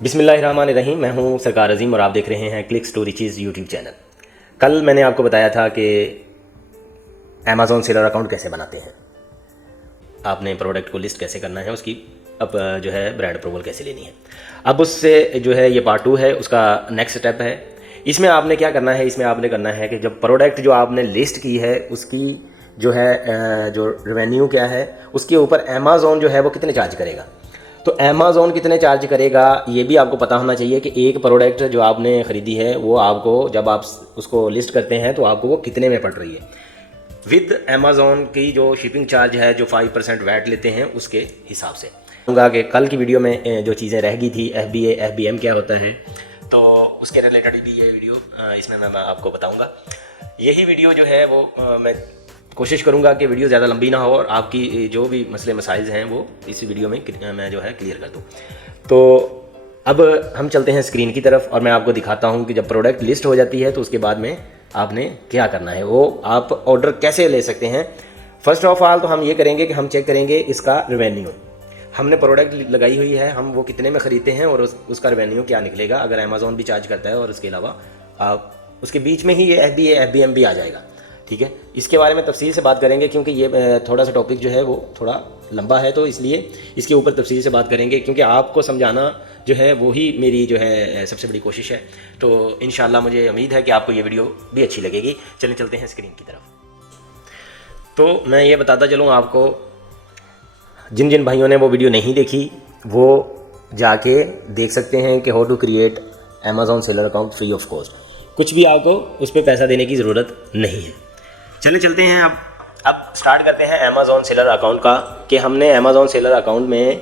बिस्मिल्लाहिर्रहमानिर्रहीम। मैं हूं सरकार अजीम और आप देख रहे हैं click to riches YouTube channel. कल मैंने आपको बताया था कि अमेज़ॉन सेलर अकाउंट कैसे बनाते हैं, आपने प्रोडक्ट को लिस्ट कैसे करना है, उसकी अब जो है ब्रांड अप्रूवल कैसे लेनी है। अब उससे जो है ये पार्ट 2 है, उसका नेक्स्ट स्टेप है। इसमें आपने क्या करना है, इसमें आपने करना है कि जब प्रोडक्ट जो आपने लिस्ट की है उसकी जो है जो रेवेन्यू क्या है, उसके ऊपर अमेज़ॉन जो है वो कितने चार्ज करेगा। तो अमेज़ॉन कितने चार्ज करेगा ये भी आपको पता होना चाहिए कि एक प्रोडक्ट जो आपने ख़रीदी है वो आपको जब आप उसको लिस्ट करते हैं तो आपको वो कितने में पड़ रही है। विद अमेज़ॉन की जो शिपिंग चार्ज है जो 5% वैट लेते हैं उसके हिसाब से कहूँगा कि कल की वीडियो में जो चीज़ें रह गई थी FBA FBM क्या होता है, तो उसके रिलेटेड भी ये वीडियो इसमें मैं आपको बताऊँगा। यही वीडियो जो है वो मैं कोशिश करूंगा कि वीडियो ज़्यादा लंबी ना हो और आपकी जो भी मसले मसाइल हैं वो इस वीडियो में मैं जो है क्लियर कर दूं। तो अब हम चलते हैं स्क्रीन की तरफ और मैं आपको दिखाता हूं कि जब प्रोडक्ट लिस्ट हो जाती है तो उसके बाद में आपने क्या करना है, वो आप ऑर्डर कैसे ले सकते हैं। फर्स्ट ऑफ ऑल तो हम ये करेंगे कि हम चेक करेंगे इसका रेवेन्यू। हमने प्रोडक्ट लगाई हुई है, हम वो कितने में ख़रीदते हैं और उसका रेवेन्यू क्या निकलेगा अगर अमेज़ॉन भी चार्ज करता है और उसके अलावा आप उसके बीच में ही ये FBA FBM भी आ जाएगा। ठीक है, इसके बारे में तफसील से बात करेंगे क्योंकि ये थोड़ा सा टॉपिक जो है वो थोड़ा लंबा है, तो इसलिए इसके ऊपर तफसील से बात करेंगे क्योंकि आपको समझाना जो है वही मेरी जो है सबसे बड़ी कोशिश है। तो इंशाल्लाह मुझे उम्मीद है कि आपको ये वीडियो भी अच्छी लगेगी। चलते हैं स्क्रीन की तरफ। तो मैं ये बताता चलूँ आपको, जिन जिन भाइयों ने वो वीडियो नहीं देखी वो जाके देख सकते हैं कि how to create Amazon seller account free of cost. कुछ भी आपको उस पर पैसा देने की ज़रूरत नहीं है। चलते हैं अब स्टार्ट करते हैं अमेज़ॉन सेलर अकाउंट का कि हमने अमेज़ॉन सेलर अकाउंट में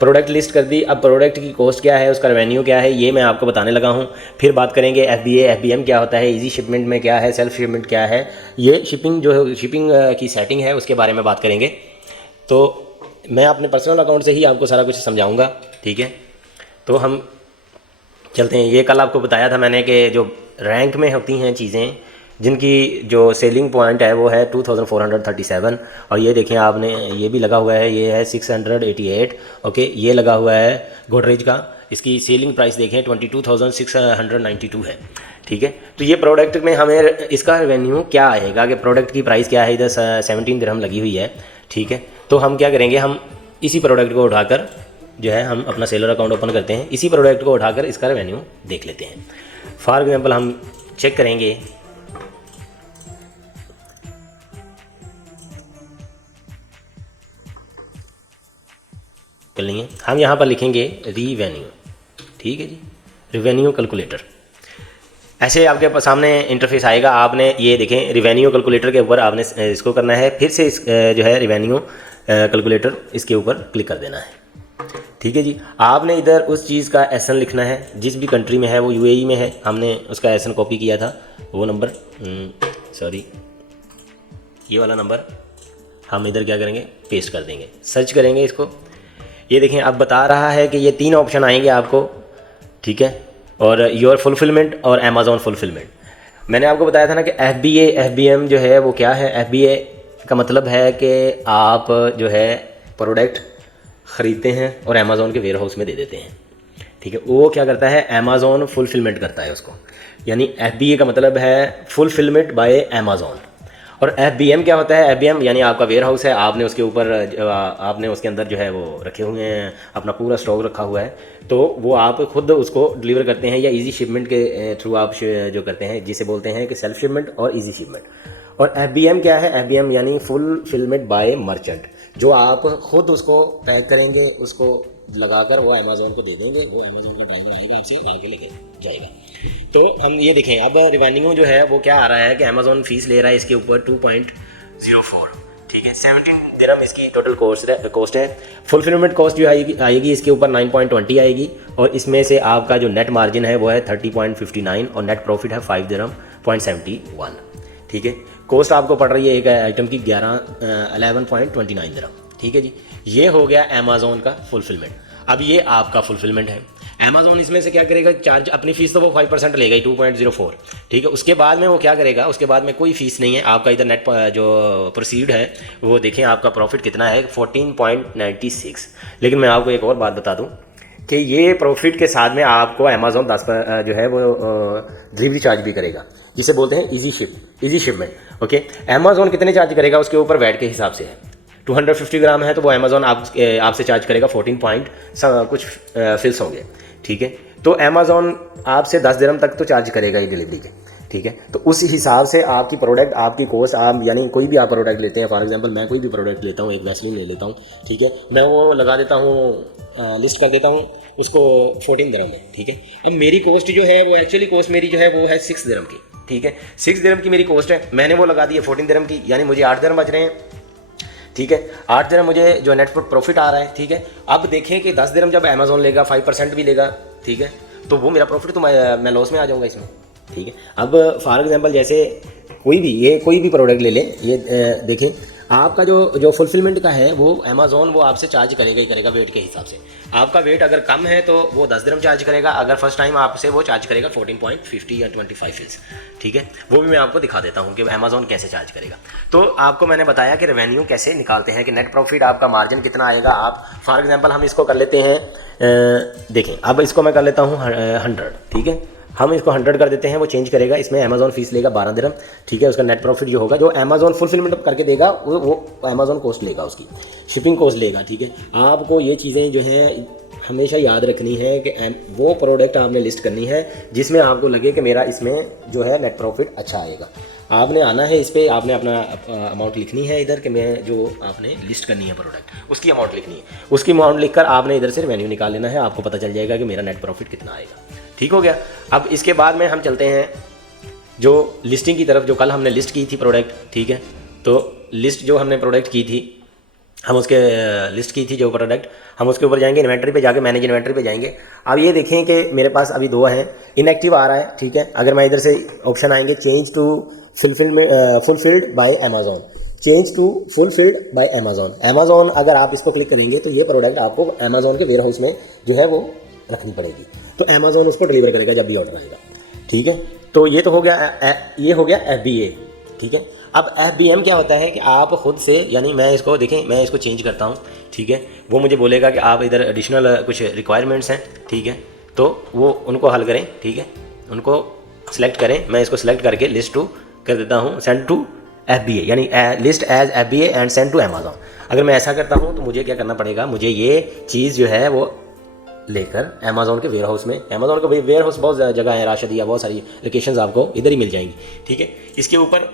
प्रोडक्ट लिस्ट कर दी। अब प्रोडक्ट की कॉस्ट क्या है, उसका रेवेन्यू क्या है, ये मैं आपको बताने लगा हूँ। फिर बात करेंगे FBA FBM क्या होता है, इजी शिपमेंट में क्या है, सेल्फ शिपमेंट क्या है, ये शिपिंग जो शिपिंग की सेटिंग है उसके बारे में बात करेंगे। तो मैं अपने पर्सनल अकाउंट से ही आपको सारा कुछ समझाऊँगा। ठीक है, तो हम चलते हैं। ये कल आपको बताया था मैंने कि जो रैंक में होती हैं चीज़ें जिनकी जो सेलिंग पॉइंट है वो है 2437 और ये देखें आपने ये भी लगा हुआ है, ये है 688। ओके, ये लगा हुआ है गोदरेज का, इसकी सेलिंग प्राइस देखें 22,692 है। ठीक है, तो ये प्रोडक्ट में हमें इसका रेवेन्यू क्या आएगा कि प्रोडक्ट की प्राइस क्या है, इधर 17 दिरहम लगी हुई है। ठीक है, तो हम क्या करेंगे, हम इसी प्रोडक्ट को उठाकर जो है हम अपना सेलर अकाउंट ओपन करते हैं, इसी प्रोडक्ट को उठाकर इसका रेवेन्यू देख लेते हैं। फॉर एग्जांपल हम चेक करेंगे लेंगे, हम यहाँ पर लिखेंगे रिवेन्यू। ठीक है जी, रिवेन्यू कैलकुलेटर। ऐसे आपके सामने इंटरफेस आएगा, आपने ये देखें रिवेन्यू कैलकुलेटर के ऊपर आपने इसको करना है, फिर से इस जो है रिवेन्यू कैलकुलेटर इसके ऊपर क्लिक कर देना है। ठीक है जी, आपने इधर उस चीज़ का SN लिखना है जिस भी कंट्री में है, वो UAE में है, हमने उसका SN कॉपी किया था, वो नंबर सॉरी ये वाला नंबर हम इधर क्या करेंगे, पेस्ट कर देंगे, सर्च करेंगे इसको। ये देखें अब बता रहा है कि ये 3 ऑप्शन आएंगे आपको। ठीक है, और योर फुलफिलमेंट और अमेज़ॉन फुलफिलमेंट। मैंने आपको बताया था ना कि FBA FBM जो है वो क्या है। FBA का मतलब है कि आप जो है प्रोडक्ट ख़रीदते हैं और अमेज़ॉन के वेयर हाउस में दे देते हैं। ठीक है, वो क्या करता है, अमेज़ॉन फुलफिलमेंट करता है उसको, यानी FBA का मतलब है फुलफिलमेंट बाय अमेज़ॉन। और FBM क्या होता है, FBM यानी आपका वेयर हाउस है, आपने उसके ऊपर आपने उसके अंदर जो है वो रखे हुए हैं, अपना पूरा स्टॉक रखा हुआ है, तो वो आप खुद उसको डिलीवर करते हैं या इजी शिपमेंट के थ्रू आप जो करते हैं, जिसे बोलते हैं कि सेल्फ शिपमेंट और इजी शिपमेंट। और FBM क्या है, FBM यानी फुलफिलमेंट बाय मर्चेंट, जो आप खुद उसको पैक करेंगे, उसको लगाकर वो अमेज़ॉन को दे देंगे, वो अमेज़ॉन का ड्राइवर आएगा आपसे आगे लेके जाएगा। तो हम ये देखें अब रेवेन्यू जो है वो क्या आ रहा है कि अमेज़ॉन फीस ले रहा है इसके ऊपर 2.04। ठीक है, 17 दिरहम इसकी टोटल कॉस्ट है। फुलफिलमेंट कॉस्ट जो आएगी इसके ऊपर 9.20 आएगी और इसमें से आपका जो नेट मार्जिन है वो है 30.59 और नेट प्रॉफिट है 5 दिरहम 0.71। ठीक है, कॉस्ट आपको पड़ रही है एक आइटम की 11.29 दिरहम। ठीक है जी, ये हो गया अमेज़ॉन का फुलफिलमेंट। अब ये आपका फुलफिलमेंट है। अमेज़ॉन इसमें से क्या करेगा, चार्ज अपनी फ़ीस तो वो 5% लेगा ही 2.04। ठीक है, उसके बाद में वो क्या करेगा, उसके बाद में कोई फ़ीस नहीं है आपका। इधर नेट जो प्रोसीड है वो देखें आपका प्रॉफिट कितना है 14.96। लेकिन मैं आपको एक और बात बता दूं कि ये प्रॉफिट के साथ में आपको अमेज़ॉन 10 जो है वो डिलीवरी चार्ज भी करेगा, जिसे बोलते हैं इजी शिपमेंट। ओके, अमेज़ॉन कितने चार्ज करेगा उसके ऊपर वैट के हिसाब से है। 250 ग्राम है तो वो अमेज़ॉन आपसे चार्ज करेगा 14 पॉइंट कुछ फिल्स होंगे, ठीक है। तो अमेज़ॉन आपसे 10 दिरहम तक तो चार्ज करेगा ही डिलीवरी के, ठीक है। तो उस हिसाब से आपकी प्रोडक्ट, आपकी कॉस्ट, आप यानी कोई भी आप प्रोडक्ट लेते हैं, फॉर एग्जांपल मैं कोई भी प्रोडक्ट लेता हूँ, एक वैसलीन ले लेता हूँ, ठीक है, मैं वो लगा देता हूँ, लिस्ट कर देता हूँ उसको 14 दिरहम में, ठीक है। अब मेरी कॉस्ट जो है वो एक्चुअली कॉस्ट मेरी जो है वो है 6 दिरहम की, ठीक है। 6 दिरहम की मेरी कॉस्ट है, मैंने वो लगा दी है 14 दिरहम की, यानी मुझे 8 दिरहम बच रहे हैं, ठीक है। 8 दिरहम मुझे जो नेट प्रॉफिट आ रहा है, ठीक है। अब देखें कि 10 दिरहम जब अमेज़ॉन लेगा 5% भी लेगा, ठीक है, तो वो मेरा प्रॉफिट, तो मैं लॉस में आ जाऊँगा इसमें, ठीक है। अब फॉर एग्जांपल जैसे कोई भी प्रोडक्ट ले लें, ये देखें आपका जो फुलफिलमेंट का है वो अमेज़ॉन वो आपसे चार्ज करेगा ही करेगा वेट के हिसाब से। आपका वेट अगर कम है तो वो 10 दिरहम चार्ज करेगा, अगर फर्स्ट टाइम आपसे वो चार्ज करेगा 14.50 या 25 फिल्स, ठीक है। वो भी मैं आपको दिखा देता हूँ कि अमेज़ॉन कैसे चार्ज करेगा। तो आपको मैंने बताया कि रेवेन्यू कैसे निकालते हैं, कि नेट प्रॉफिट आपका मार्जिन कितना आएगा। आप फॉर एग्जाम्पल हम इसको कर लेते हैं, देखें अब इसको मैं कर लेता हूँ 100, ठीक है। हम इसको 100 कर देते हैं, वो चेंज करेगा, इसमें अमेज़ॉन फीस लेगा 12 दिरहम, ठीक है। उसका नेट प्रॉफिट जो होगा, जो अमेज़ॉन फुलफिलमेंट करके देगा वो अमेज़ॉन कॉस्ट लेगा, उसकी शिपिंग कॉस्ट लेगा, ठीक है। आपको ये चीज़ें जो हैं हमेशा याद रखनी है कि वो प्रोडक्ट आपने लिस्ट करनी है जिसमें आपको लगे कि मेरा इसमें जो है नेट प्रॉफिट अच्छा आएगा। आपने आना है इस पर, आपने अपना अमाउंट लिखनी है इधर कि मैं जो आपने लिस्ट करनी है प्रोडक्ट, उसकी अमाउंट लिखनी है। उसकी अमाउंट लिखकर आपने इधर से रेवेन्यू निकाल लेना है, आपको पता चल जाएगा कि मेरा नेट प्रॉफिट कितना आएगा, ठीक हो गया। अब इसके बाद में हम चलते हैं जो लिस्टिंग की तरफ, जो कल हमने लिस्ट की थी प्रोडक्ट, ठीक है। तो लिस्ट जो हमने प्रोडक्ट की थी, हम उसके लिस्ट की थी जो प्रोडक्ट, हम उसके ऊपर जाएंगे, इन्वेंटरी पे जाके मैनेज इन्वेंटरी पे जाएंगे। अब ये देखें कि मेरे पास अभी 2 हैं, इनएक्टिव आ रहा है, ठीक है। अगर मैं इधर से ऑप्शन आएंगे change to fulfilled by Amazon, change to fulfilled by Amazon, Amazon अगर आप इसको क्लिक करेंगे तो ये प्रोडक्ट आपको अमेज़ॉन के वेयर हाउस में जो है वो रखनी पड़ेगी, तो अमेज़ॉन उसको डिलीवर करेगा जब भी ऑर्डर आएगा, ठीक है। तो ये तो हो गया, ये हो गया FBA, ठीक है। अब FBM क्या होता है कि आप खुद से, यानी मैं इसको देखें, मैं इसको चेंज करता हूँ, ठीक है। वो मुझे बोलेगा कि आप इधर एडिशनल कुछ रिक्वायरमेंट्स हैं, ठीक है, तो वो उनको हल करें, ठीक है, उनको सेलेक्ट करें। मैं इसको सेलेक्ट करके लिस्ट टू कर देता हूँ, सेंड टू FBA, यानी list as FBA and send to Amazon. अगर मैं ऐसा करता हूँ तो मुझे क्या करना पड़ेगा, मुझे ये चीज़ जो है वो लेकर अमेज़ॉन के वेयर हाउस में, अमेज़ॉन का वेयर हाउस बहुत जगह है, राशिदिया, बहुत सारी लोकेशंस आपको इधर ही मिल जाएंगी, ठीक है। इसके ऊपर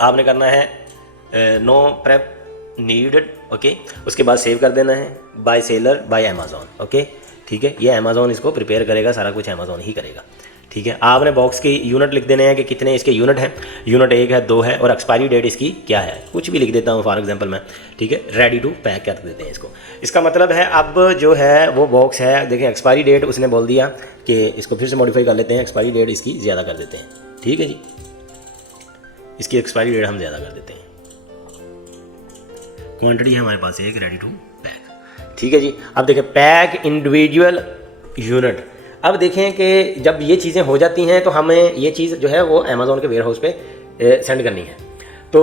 आपने करना है नो प्रेप नीडेड, ओके। उसके बाद सेव कर देना है by seller by Amazon, okay, ठीक है। ये अमेज़ॉन इसको प्रिपेयर करेगा, सारा कुछ अमेज़ॉन ही करेगा, ठीक है। आपने बॉक्स की यूनिट लिख देने हैं कि कितने इसके यूनिट हैं, यूनिट 1 है, 2 है, और एक्सपायरी डेट इसकी क्या है, कुछ भी लिख देता हूँ फॉर एग्जांपल मैं, ठीक है। रेडी टू पैक कर देते हैं इसको। इसका मतलब है अब जो है वो बॉक्स है, देखिए एक्सपायरी डेट उसने बोल दिया कि इसको फिर से मॉडिफाई कर लेते हैं, एक्सपायरी डेट इसकी ज़्यादा कर देते हैं, ठीक है जी, इसकी एक्सपायरी डेट हम ज़्यादा कर देते हैं। क्वांटिटी है हमारे पास एक, रेडी टू पैक, ठीक है जी। अब देखें पैक इंडिविजुअल यूनिट। अब देखें कि जब ये चीज़ें हो जाती हैं तो हमें ये चीज़ जो है वो अमेज़ॉन के वेयर हाउस पे सेंड करनी है, तो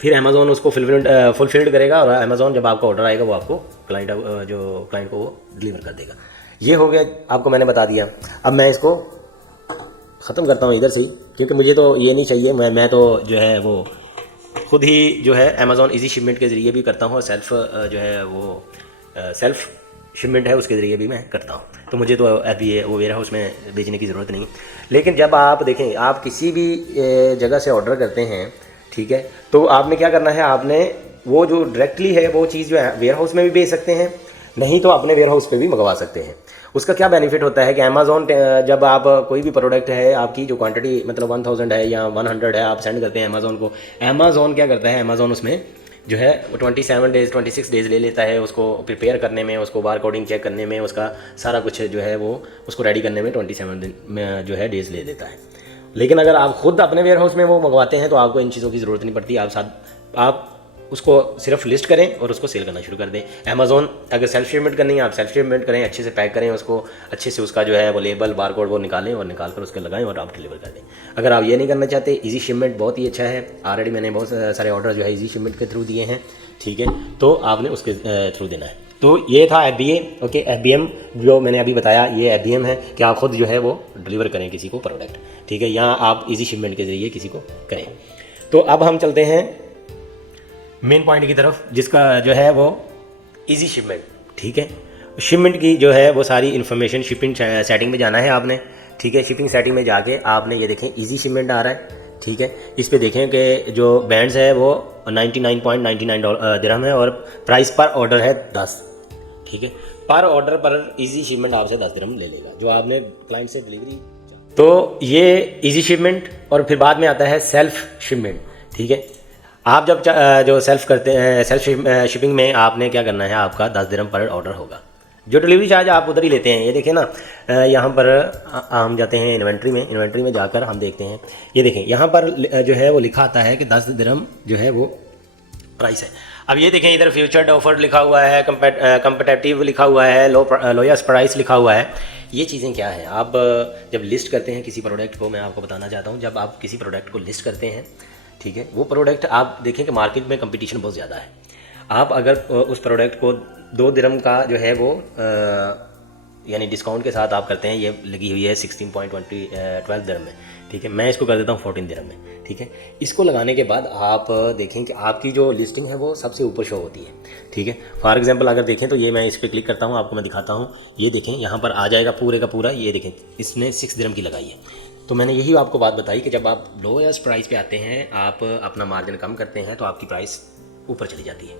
फिर अमेज़ॉन उसको फुलफिल्ड करेगा, और अमेज़ॉन जब आपका ऑर्डर आएगा वो आपको क्लाइंट को वो डिलीवर कर देगा। ये हो गया, आपको मैंने बता दिया। अब मैं इसको ख़त्म करता हूँ इधर से ही, क्योंकि मुझे तो ये नहीं चाहिए, मैं तो जो है वो खुद ही जो है अमेज़ॉन इजी शिपमेंट के ज़रिए भी करता हूँ, और सेल्फ जो है वो सेल्फ शिपमेंट है उसके ज़रिए भी मैं करता हूँ, तो मुझे तो FBA वो वेयर हाउस में बेचने की ज़रूरत नहीं। लेकिन जब आप देखें, आप किसी भी जगह से ऑर्डर करते हैं, ठीक है, तो आपने क्या करना है, आपने वो जो डायरेक्टली है वो चीज़ जो है वेयर हाउस में भी बेच सकते हैं, नहीं तो अपने वेयर हाउस पे भी मंगवा सकते हैं। उसका क्या बेनिफिट होता है कि अमेज़ॉन जब आप कोई भी प्रोडक्ट है, आपकी जो क्वांटिटी मतलब 1000 है या 100 है, आप सेंड करते हैं अमेज़ॉन को, अमेज़ॉन क्या करता है, अमेज़ॉन उसमें जो है 27 डेज़ 26 डेज़ ले लेता है उसको प्रिपेयर करने में, उसको बार कोडिंग चेक करने में, उसका सारा कुछ जो है वो उसको रेडी करने में 27 दिन में जो है डेज़ ले लेता है। लेकिन अगर आप खुद अपने वेयर हाउस में वो मंगवाते हैं तो आपको इन चीज़ों की ज़रूरत नहीं पड़ती, आप उसको सिर्फ लिस्ट करें और उसको सेल करना शुरू कर दें। अमेज़ॉन अगर सेल्फ शिपमेंट करनी है, आप सेल्फ शिपमेंट करें, अच्छे से पैक करें उसको, अच्छे से उसका जो है वो लेबल बार कोड वो निकालें और निकाल कर उसके लगाएं और आप डिलीवर कर दें। अगर आप ये नहीं करना चाहते, इजी शिपमेंट बहुत ही अच्छा है, ऑलरेडी मैंने बहुत सारे ऑर्डर जो है इजी शिपमेंट के थ्रू दिए हैं, ठीक है, तो आपने उसके थ्रू देना है। तो ये था FBA। ओके, FBM जो मैंने अभी बताया ये FBM है कि आप खुद जो है वो डिलीवर करें किसी को प्रोडक्ट, ठीक है, यहाँ आप इजी शिपमेंट के ज़रिए किसी को करें। तो अब हम चलते हैं मेन पॉइंट की तरफ, जिसका जो है वो इजी शिपमेंट, ठीक है। शिपमेंट की जो है वो सारी इन्फॉर्मेशन शिपिंग सेटिंग में जाना है आपने, ठीक है। शिपिंग सेटिंग में जाके आपने ये देखें इजी शिपमेंट आ रहा है, ठीक है। इस पे देखें कि जो बैंड्स है वो 99.99 दिरहम है और प्राइस पर ऑर्डर है 10, ठीक है। पर ऑर्डर पर इजी शिपमेंट आपसे 10 दिरहम ले लेगा जो आपने क्लाइंट से डिलीवरी। तो ये इजी शिपमेंट, और फिर बाद में आता है सेल्फ शिपमेंट, ठीक है। आप जब जो सेल्फ करते हैं, सेल्फ शिपिंग में आपने क्या करना है, आपका 10 दिरहम पर ऑर्डर होगा, जो डिलीवरी चार्ज आप उधर ही लेते हैं। ये देखें ना, यहाँ पर हम जाते हैं इन्वेंट्री में, इन्वेंट्री में जाकर हम देखते हैं, ये देखें यहाँ पर जो है वो लिखा आता है कि 10 दिरहम जो है वो प्राइस है। अब ये देखें इधर फ्यूचर्ड ऑफर लिखा हुआ है, कंपेटिटिव लिखा हुआ है, लोएस्ट प्राइस लिखा हुआ है। ये चीज़ें क्या हैं, आप जब लिस्ट करते हैं किसी प्रोडक्ट को, मैं आपको बताना चाहता हूँ, जब आप किसी प्रोडक्ट को लिस्ट करते हैं, ठीक है, वो प्रोडक्ट आप देखें कि मार्केट में कंपटीशन बहुत ज़्यादा है। आप अगर उस प्रोडक्ट को 2 दिरहम का जो है वो यानी डिस्काउंट के साथ आप करते हैं, ये लगी हुई है 16.12 दिरहम में, ठीक है, मैं इसको कर देता हूँ 14 दिरहम में, ठीक है। इसको लगाने के बाद आप देखें कि आपकी जो लिस्टिंग है वो सबसे ऊपर शो होती है, ठीक है। फॉर एग्जांपल अगर देखें तो ये मैं इस पर क्लिक करता हूँ, आपको मैं दिखाता हूँ, ये देखें यहाँ पर आ जाएगा पूरे का पूरा, ये देखें इसने 6 दिरहम की लगाई है। तो मैंने यही आपको बात बताई कि जब आप लोएस्ट प्राइस पे आते हैं, आप अपना मार्जिन कम करते हैं तो आपकी प्राइस ऊपर चली जाती है।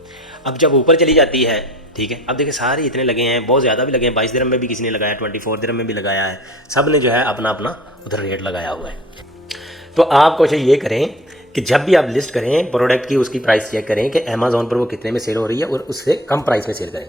अब जब ऊपर चली जाती है, ठीक है, अब देखिए सारे इतने लगे हैं, बहुत ज़्यादा भी लगे हैं, 22 दिरहम में भी किसी ने लगाया, 24 दिरहम में भी लगाया है, सब ने जो है अपना अपना उधर रेट लगाया हुआ है। तो आप कोशिश ये करें कि जब भी आप लिस्ट करें प्रोडक्ट की, उसकी प्राइस चेक करें कि अमेज़ॉन पर वो कितने में सेल हो रही है और उससे कम प्राइस में सेल करें।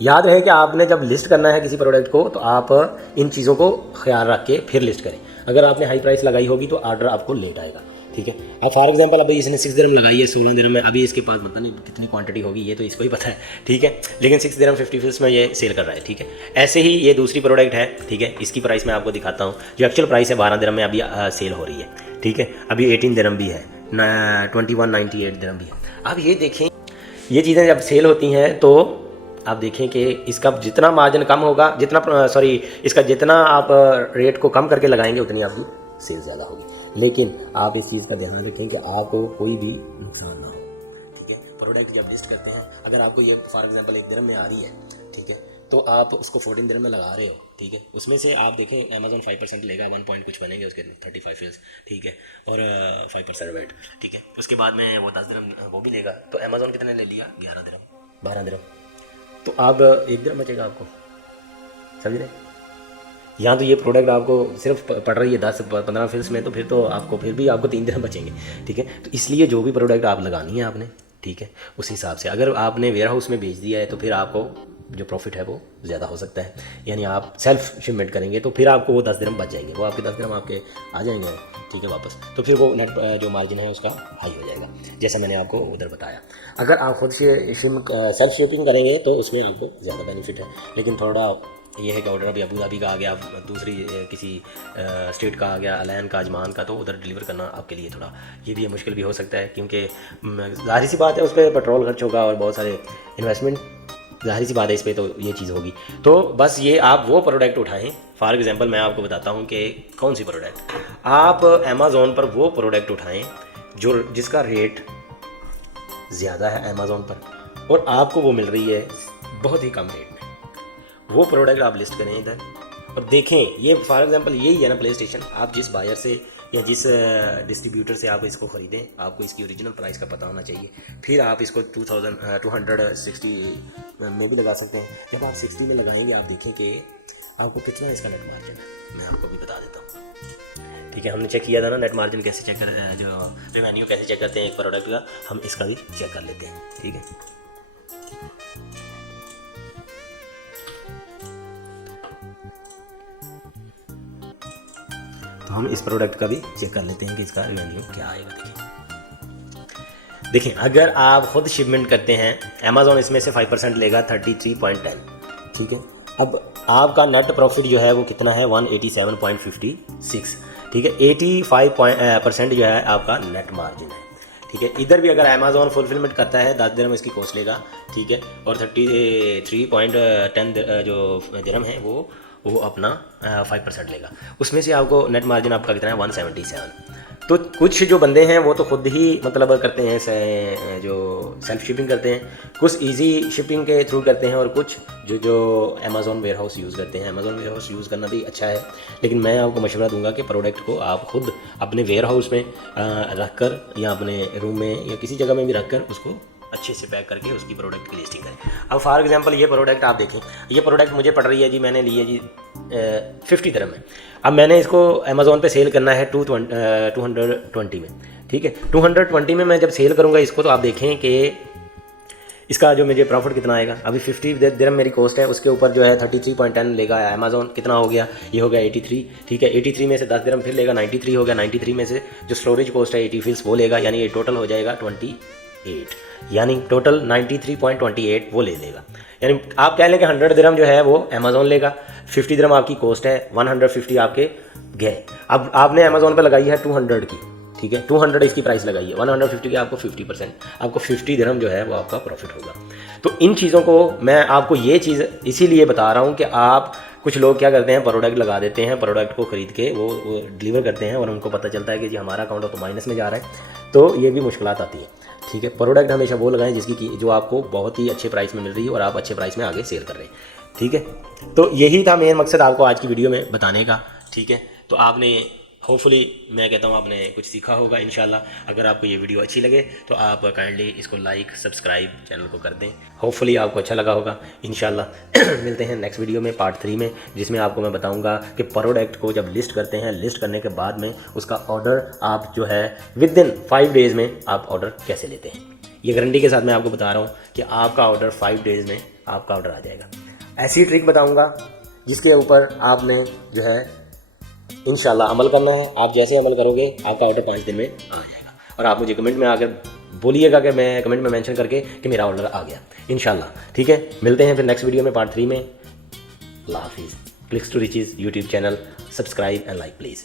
याद रहे कि आपने जब लिस्ट करना है किसी प्रोडक्ट को तो आप इन चीज़ों को ख्याल रख के फिर लिस्ट करें। अगर आपने हाई प्राइस लगाई होगी तो ऑर्डर आपको लेट आएगा, ठीक है। अब फॉर एग्जांपल अभी इसने 6 दिरहम लगाई है 16 दिरहम में, अभी इसके पास पता नहीं कितनी क्वांटिटी होगी, ये तो इसको ही पता है, ठीक है, लेकिन 6 दिरहम 50 फिल्स में ये सेल कर रहा है, ठीक है। ऐसे ही ये दूसरी प्रोडक्ट है, ठीक है, इसकी प्राइस मैं आपको दिखाता हूँ, जो एक्चुअल प्राइस है 12 दिरहम में अभी सेल हो रही है, ठीक है। अभी 18 दिरहम भी है, 2198 दिरहम भी है। अब ये देखें, ये चीज़ें जब सेल होती हैं तो आप देखें कि इसका जितना मार्जिन कम होगा, इसका जितना आप रेट को कम करके लगाएंगे उतनी आपकी सेल ज़्यादा होगी। लेकिन आप इस चीज़ का ध्यान रखें कि आपको कोई भी नुकसान ना हो, ठीक है। प्रोडक्ट जब लिस्ट करते हैं, अगर आपको ये फॉर एग्जांपल 1 दिरहम में आ रही है, ठीक है, तो आप उसको 14 दिरहम में लगा रहे हो, ठीक है, उसमें से आप देखें अमेज़ॉन 5% लेगा, 1 पॉइंट कुछ बनेंगे उसके 35 फिल्स, ठीक है, और 5% वेट, ठीक है। उसके बाद में वो 10 दिरहम वो भी लेगा, तो अमेज़ॉन कितने ले लिया, 11 दिरहम 12 दिरहम, तो आप 1 दिरहम बचेगा आपको, समझ रहे। यहाँ तो ये प्रोडक्ट आपको सिर्फ पड़ रही है 10-15 फिल्स में, तो फिर तो आपको फिर भी आपको 3 दिरहम बचेंगे, ठीक है। तो इसलिए जो भी प्रोडक्ट आप लगानी है आपने, ठीक है, उस हिसाब से अगर आपने वेयर हाउस में बेच दिया है तो फिर आपको जो प्रॉफिट है वो ज़्यादा हो सकता है। यानी आप सेल्फ शिपमेंट करेंगे तो फिर आपको वो 10 दिरहम बच जाएंगे, वो आपके 10 दिरहम आपके आ जाएंगे, ठीक है, वापस। तो फिर वो नेट जो मार्जिन है उसका हाई हो जाएगा, जैसे मैंने आपको उधर बताया। अगर आप खुद से सेल्फ शिपिंग करेंगे तो उसमें आपको ज़्यादा बेनिफिट है, लेकिन थोड़ा ये है कि ऑर्डर अभी अबू धाबी का आ गया, दूसरी किसी स्टेट का आ गया, अलैन का, अजमान का, तो उधर डिलीवर करना आपके लिए थोड़ा ये भी मुश्किल भी हो सकता है, क्योंकि जाहिर सी बात है उस पर पेट्रोल खर्च होगा और बहुत सारे इन्वेस्टमेंट, जाहिर सी बात है इस पर तो ये चीज़ होगी। तो बस ये आप वो प्रोडक्ट उठाएं। फॉर एग्जांपल मैं आपको बताता हूँ कि कौन सी प्रोडक्ट, आप अमेज़ॉन पर वो प्रोडक्ट उठाएं जिसका रेट ज़्यादा है अमेज़ॉन पर और आपको वो मिल रही है बहुत ही कम रेट में, वो प्रोडक्ट आप लिस्ट करें इधर और देखें। ये फॉर एग्जांपल यही है ना प्ले स्टेशन, आप जिस बायर से या जिस डिस्ट्रीब्यूटर से आप इसको ख़रीदें, आपको इसकी ओरिजिनल प्राइस का पता होना चाहिए, फिर आप इसको 260 में भी लगा सकते हैं। जब आप 60 में लगाएंगे आप देखें कि आपको कितना इसका नेट मार्जिन है, मैं आपको भी बता देता हूँ, ठीक है। हमने चेक किया था ना नेट मार्जिन कैसे चेक कर, जो रेवेन्यू कैसे चेक करते हैं एक प्रोडक्ट का, हम इसका भी चेक कर लेते हैं, ठीक है। तो हम इस प्रोडक्ट का भी चेक कर लेते हैं कि इसका रेवेन्यू क्या आएगा। देखिए अगर आप खुद शिपमेंट करते हैं, अमेज़ॉन इसमें से 5% लेगा 33.10, ठीक है। अब आपका नेट प्रॉफिट जो है वो कितना है 187.56, ठीक है। 85% जो है आपका नेट मार्जिन है, ठीक है। इधर भी अगर अमेज़ॉन फुलफिलमेंट करता है 10 दिरहम इसकी कॉस्ट लेगा, ठीक है, और 33.10 जो दिरहम है वो अपना 5% लेगा। उसमें से आपको नेट मार्जिन आपका कितना है 177। तो कुछ जो बंदे हैं वो तो खुद ही मतलब करते हैं जो सेल्फ शिपिंग करते हैं, कुछ इजी शिपिंग के थ्रू करते हैं, और कुछ जो अमेज़ॉन वेयर हाउस यूज़ करते हैं। अमेज़ॉन वेयर हाउस यूज़ करना भी अच्छा है, लेकिन मैं आपको मशवरा दूंगा कि प्रोडक्ट को आप खुद अपने वेयर हाउस में रख कर या अपने रूम में या किसी जगह में भी रख कर उसको अच्छे से पैक करके उसकी प्रोडक्ट की लिस्टिंग करें। अब फॉर एग्जांपल ये प्रोडक्ट आप देखें, ये प्रोडक्ट मुझे पड़ रही है जी, मैंने ली है जी 50 दिरहम में। अब मैंने इसको अमेज़ॉन पे सेल करना है 220 में, ठीक है। 220 में मैं जब सेल करूँगा इसको, तो आप देखें कि इसका जो मुझे प्रॉफिट कितना आएगा। अभी 50 दिरहम मेरी कॉस्ट है, उसके ऊपर जो है 33.10 लेगा अमेज़ॉन। कितना हो गया, ये हो गया 83, ठीक है। 83 में से 10 दिरहम फिर लेगा, 93 हो गया। 93 में से जो स्टोरेज कॉस्ट है 80 फिल्स वो लेगा, यानी ये टोटल हो जाएगा 28, यानी टोटल 93.28 वो ले लेगा। यानी आप कह लें कि 100 दिरहम जो है वो अमेज़ॉन लेगा, 50 दिरहम आपकी कॉस्ट है, 150 आपके गए। अब आपने अमेज़ॉन पे लगाई है 200 की, ठीक है, 200 इसकी प्राइस लगाई है, 150 की आपको 50%, आपको 50 दिरहम जो है वो आपका प्रॉफिट होगा। तो इन चीज़ों को मैं आपको ये चीज़ इसीलिए बता रहा हूँ कि आप कुछ लोग क्या करते हैं, प्रोडक्ट लगा देते हैं, प्रोडक्ट को ख़रीद के वो डिलीवर करते हैं और उनको पता चलता है कि जी हमारा अकाउंट तो माइनस में जा रहा है। तो ये भी मुश्किलात आती है, ठीक है। प्रोडक्ट हमेशा वो लगाएं जिसकी जो आपको बहुत ही अच्छे प्राइस में मिल रही है और आप अच्छे प्राइस में आगे सेल कर रहे हैं, ठीक है। तो यही था मेन मकसद आपको आज की वीडियो में बताने का, ठीक है। तो आपने होपफुली, मैं कहता हूँ आपने कुछ सीखा होगा इंशाल्लाह। अगर आपको ये वीडियो अच्छी लगे तो आप काइंडली इसको लाइक सब्सक्राइब चैनल को कर दें। होपफुली आपको अच्छा लगा होगा इंशाल्लाह। मिलते हैं नेक्स्ट वीडियो में पार्ट 3 में, जिसमें आपको मैं बताऊंगा कि प्रोडक्ट को जब लिस्ट करते हैं, लिस्ट करने के बाद में उसका ऑर्डर आप जो है विदिन 5 डेज़ में आप ऑर्डर कैसे लेते हैं। ये गारंटी के साथ मैं आपको बता रहा हूँ कि आपका ऑर्डर 5 डेज़ में आपका ऑर्डर आ जाएगा। ऐसी ट्रिक बताऊँगा जिसके ऊपर आपने जो है इंशाल्लाह अमल करना है। आप जैसे अमल करोगे आपका ऑर्डर 5 दिन में आ जाएगा, और आप मुझे कमेंट में आकर बोलिएगा कि मैं कमेंट में मेंशन करके कि मेरा ऑर्डर आ गया इंशाल्लाह, ठीक है। मिलते हैं फिर नेक्स्ट वीडियो में पार्ट 3 में। अल्लाह हाफिज़। Clicks to riches YouTube channel, subscribe and like please.